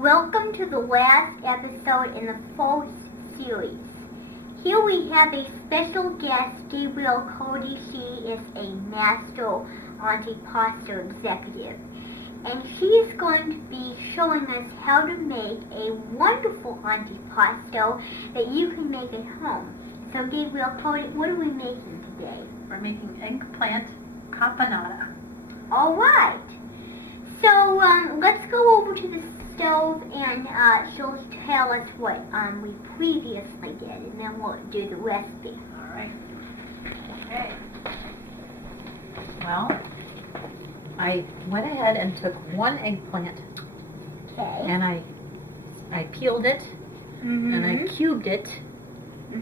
Welcome to the last episode in the fall series. Here we have a special guest, Gabriel Cody. She is a master antipasto executive, and she is going to be showing us how to make a wonderful antipasto that you can make at home. So Gabriel Cody, what are we making today? We're making eggplant caponata. All right. So let's go over to the stove and she'll tell us what we previously did, and then we'll do the recipe. All right. Okay. Well, I went ahead and took one eggplant. Okay. And I peeled it and I cubed it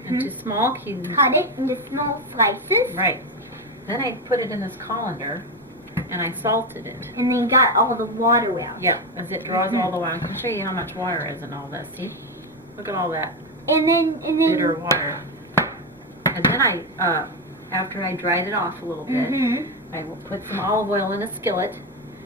into small cubes. Cut it into small slices. Right. Then I put it in this colander and I salted it. And then got all the water out. Yeah, as it draws all the way. I can show you how much water is in all this. See? Look at all that And then bitter water. And then I, after I dried it off a little bit, I will put some olive oil in a skillet.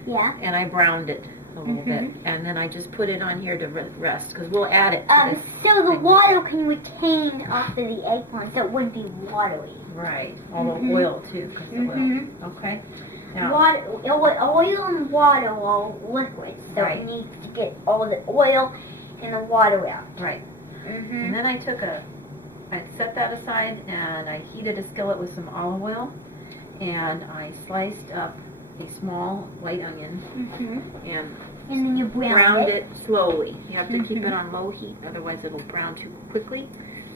Yeah. And I browned it a little bit. And then I just put it on here to rest, because we'll add it to this. So the water can retain off of the eggplant, so it wouldn't be watery. Right. All the oil too, because the oil. Okay. Now, Oil and water are liquids, so Right. it needs to get all the oil and the water out. right. And then I set that aside and I heated a skillet with some olive oil, and I sliced up a small white onion and then you browned it slowly. You have to keep it on low heat, otherwise it'll brown too quickly,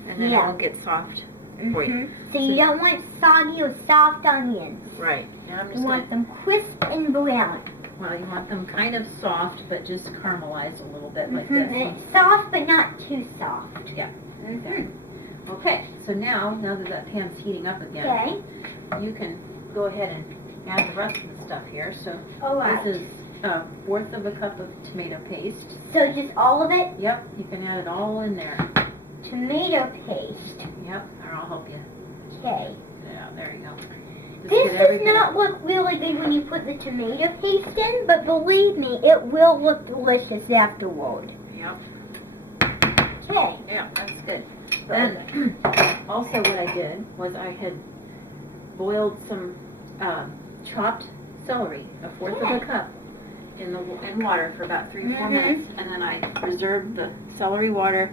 and then it'll get soft for you. So you don't want soggy or soft onions. Right. Now I'm You just want them crisp and brown. well, you want them kind of soft, but just caramelized a little bit like And this. it's soft, but not too soft. Yeah. Okay, so now that pan's heating up again, Okay. you can go ahead and add the rest of the stuff here. So All right. this is a fourth of a cup of tomato paste. So just all of it? Yep, you can add it all in there. Tomato paste. Yep, or I'll help you. Okay. Yeah, there you go. Just This get does everything- not look really good when you put the tomato paste in, but believe me, it will look delicious afterward. Yep. Okay. Yeah, that's good. Then, also what I did was I had boiled some chopped celery, a fourth of a cup, in water for about 3 or 4 minutes, and then I reserved the celery water,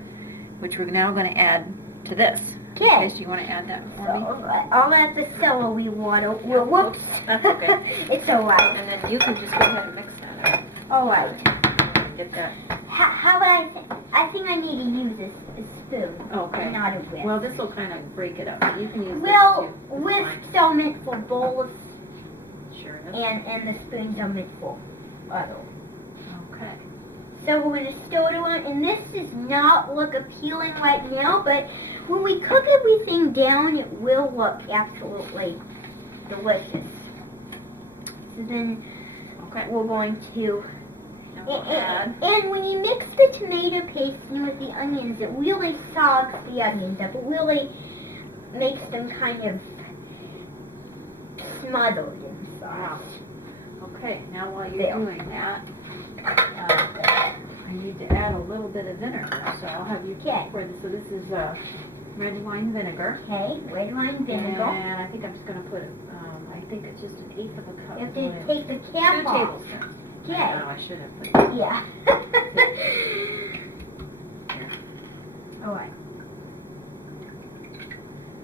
which we're now going to add to this. Okay. So you want to add that for me? I'll add the celery water. Well, whoops. That's okay. It's alright. And then you can just go ahead and mix that up. Alright. Get that. How about I think I need to use a spoon. Okay. Not a whisk. Well, this will kind of break it up. But you can use Well, this too. It's whisks are meant for bowls, fine. Sure is. and the spoons are meant for other. Okay. So we're going to stir it around, and this does not look appealing right now, but when we cook everything down, it will look absolutely delicious. So then we're going to, And we'll add. and when you mix the tomato paste in with the onions, it really sogs the onions up. It really makes them kind of smothered inside. Okay, now while you're There. doing that, I need to add a little bit of vinegar. So I'll have you pour this. So this is red wine vinegar. Okay, red wine vinegar. And I think I'm just going to put, I think it's just 1/8 of a cup. You have to take the 2 cap off. tablespoons. Okay. No, I should have put Yeah. Alright.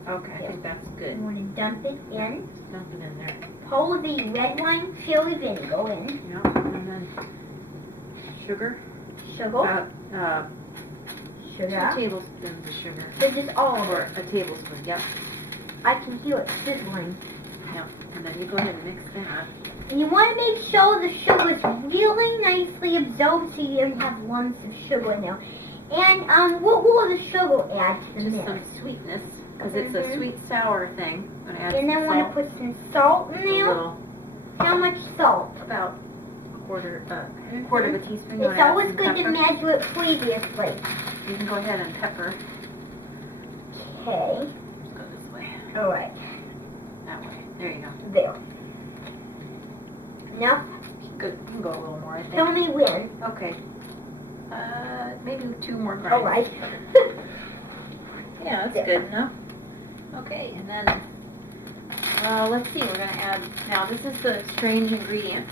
Okay, I think that's You good. want to dump it in. Dump it in there. Pour the red wine chili vinegar in. Yep, and then sugar. Sugar. About 2 Sugar. tablespoons of sugar. So just all Or over. a tablespoon, yep. I can hear it sizzling. Yep. And then you go ahead and mix that. And you want to make sure the sugar is really nicely absorbed so you don't have lumps of sugar in there. And what will the sugar add to the Just mix? some sweetness, because it's a sweet-sour thing. I'm gonna add And then some want to salt. put some salt in A there. little, How much salt? about a quarter of a teaspoon. You It's wanna add always some good to pepper? measure it previously. You can go ahead and pepper. Okay. Just go this way. Alright. That way. There you go. There. Enough? Good. You can go a little more, I Tell think. me when. Okay. Maybe 2 more grinds. All right. Yeah, that's There. good enough. Okay, and then, let's see, we're gonna add, now this is the strange ingredient.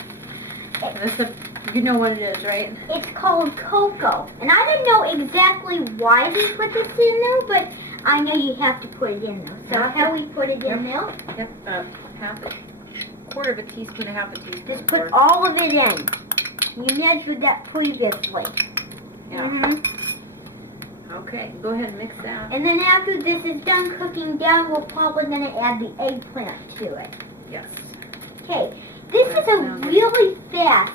You know what it is, right? It's called cocoa. And I don't know exactly why they put this in there, but I know you have to put it in there. So how we put it in there? Yep, quarter of a teaspoon, a half a teaspoon. Just put all of it in. You measured that previously. Yeah. Mm-hmm. Okay, go ahead and mix that. And then after this is done cooking down, we're probably going to add the eggplant to it. Yes. Okay, this That is a sounds good. really fast,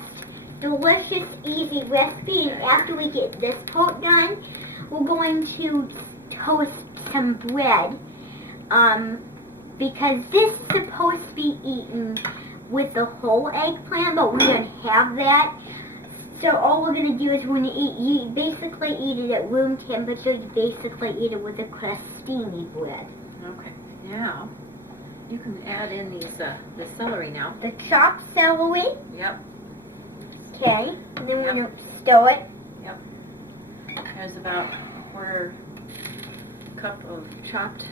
delicious, easy recipe. And after we get this part done, we're going to toast some bread. Because this is supposed to be eaten with the whole eggplant, but we don't have that. So all we're going to do is we're going to you basically eat it at room temperature. You basically eat it with a crostini bread. Okay, now you can add in these the celery now. The chopped celery. Yep. Okay. And then we're going to stir it. There's about a quarter cup of chopped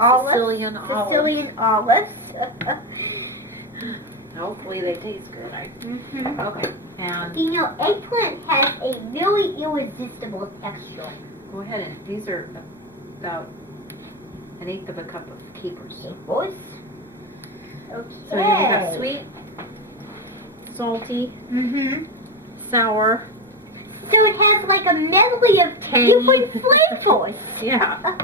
Olives. Sicilian olives. Sicilian olives. Hopefully they taste good. Mm-hmm. Okay, and You know, eggplant has a really irresistible texture. go ahead and these are about 1/8 of a cup of capers. Capers. Okay. So here we got sweet, salty, Mm-hmm. sour. So it has like a medley of Tangy. different flavors. Yeah.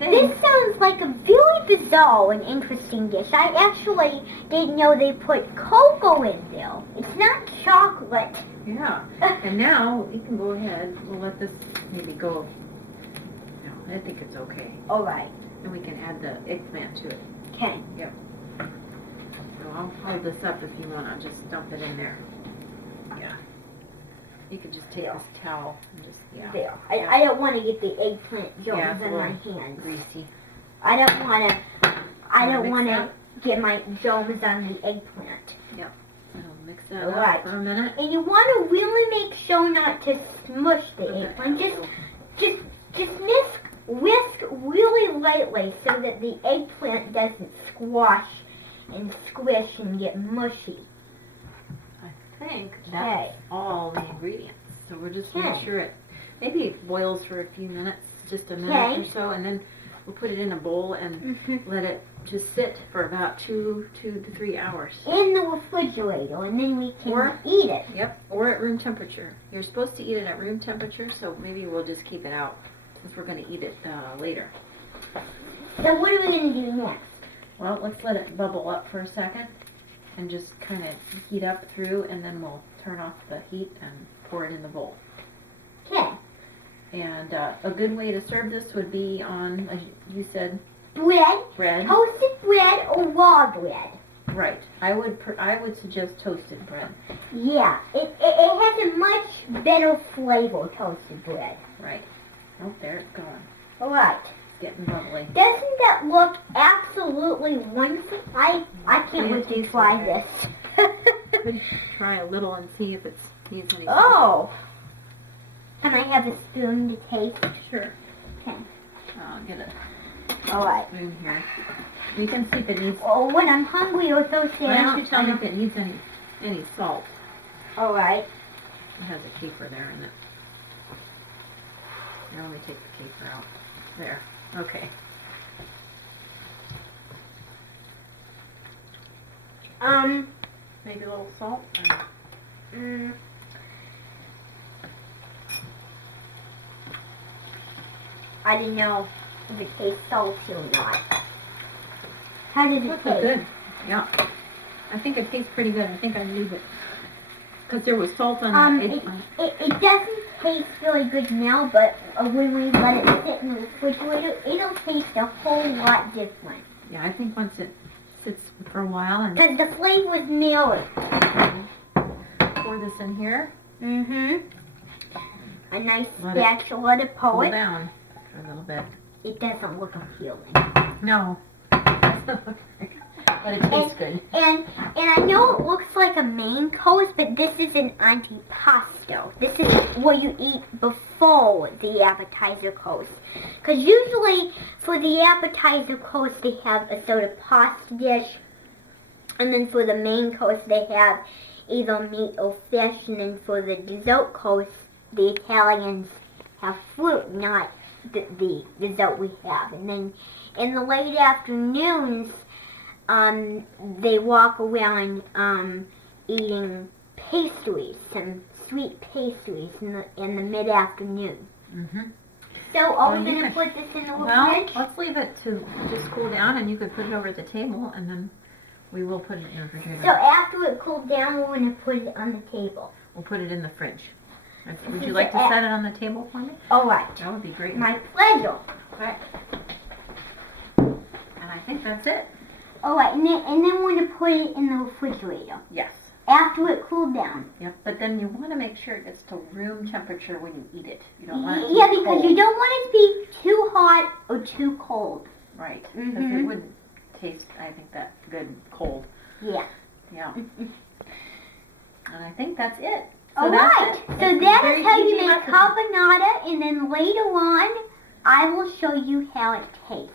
This sounds like a very bizarre and interesting dish. I actually didn't know they put cocoa in there. It's not chocolate. Yeah. And now you can go ahead. We'll let this maybe go. No, I think it's okay. All right. And we can add the eggplant to it. Okay. So I'll hold this up if you want. I'll just dump it in there. Yeah. You could just take this towel and just, There. I don't want to get the eggplant Yeah, germs it's a on my little hands. greasy. I don't want to. I Wanna don't mix want to that? get my germs on the eggplant. So mix that All up right. for a minute. And you want to really make sure not to smush the eggplant. Just whisk really lightly so that the eggplant doesn't squash and squish and get mushy. I think Okay. that's all the ingredients. So we're just making Okay. sure it maybe boils for a few minutes, just a minute Okay. or so, and then we'll put it in a bowl and Mm-hmm. let it just sit for about 2 to 3 hours. In the refrigerator, and then we can Or- eat it. Yep, or at room temperature. You're supposed to eat it at room temperature, so maybe we'll just keep it out since we're going to eat it later. So what are we going to do next? Well, let's let it bubble up for a second and just kind of heat up through, and then we'll turn off the heat and pour it in the bowl. Okay. And a good way to serve this would be on, as you said, Bread, bread. toasted bread or raw bread. Right. I would suggest toasted bread. Yeah, it has a much better flavor, toasted bread. Right. Oh, there it's going. All right. It's getting bubbly. Doesn't that look absolutely wonderful? I can't wait to try this. Could try a little and see if it needs any. Oh. Can I have a spoon to taste? Sure. Okay. I'll get a All right. spoon here. You can see if it needs. Oh, when I'm hungry or thirsty, Why I don't you tell me don't. if it needs any salt? All right. It has a caper there in it. Here, let me take the caper out. There. Okay. Maybe a little salt. Mm, I didn't know if it tastes salty or not. How did it That's taste? good. Yeah. I think it tastes pretty good. I think I knew it. Because there was salt on it. It doesn't taste really good now, but when we let it sit in the refrigerator, it'll taste a whole lot different. Yeah, I think once it sits for a while and Because the flavor's mirrored. pour this in here, Mm-hmm. A nice Let it spatula to cool pour it. down for a little bit. It doesn't look appealing. No. But it tastes good. And I know it looks like a main course, but this is an antipasto. This is what you eat before the appetizer course. Because usually for the appetizer course they have a sort of pasta dish, and then for the main course they have either meat or fish, and then for the dessert course the Italians have fruit, not the dessert we have. And then in the late afternoons, they walk around eating pastries, some sweet pastries in the mid-afternoon. Mm-hmm. So are we going to put this in the fridge? Let's leave it to just cool down, and you could put it over the table, and then we will put it in the refrigerator. So after it cooled down, we're going to put it on the table. We'll put it in the fridge. Would you like to set it on the table for me? All right. That would be great. My pleasure. Okay. And I think that's it. All right, and then we're going to put it in the refrigerator. Yes. After it cooled down. Yep. But then you want to make sure it gets to room temperature when you eat it. You don't want it to Yeah, be because cold. you don't want it to be too hot or too cold. Right. Because it wouldn't taste, I think, that good cold. Yeah. Yeah. And I think that's it. All right. So that is how you make recipe. carbonara, and then later on, I will show you how it tastes.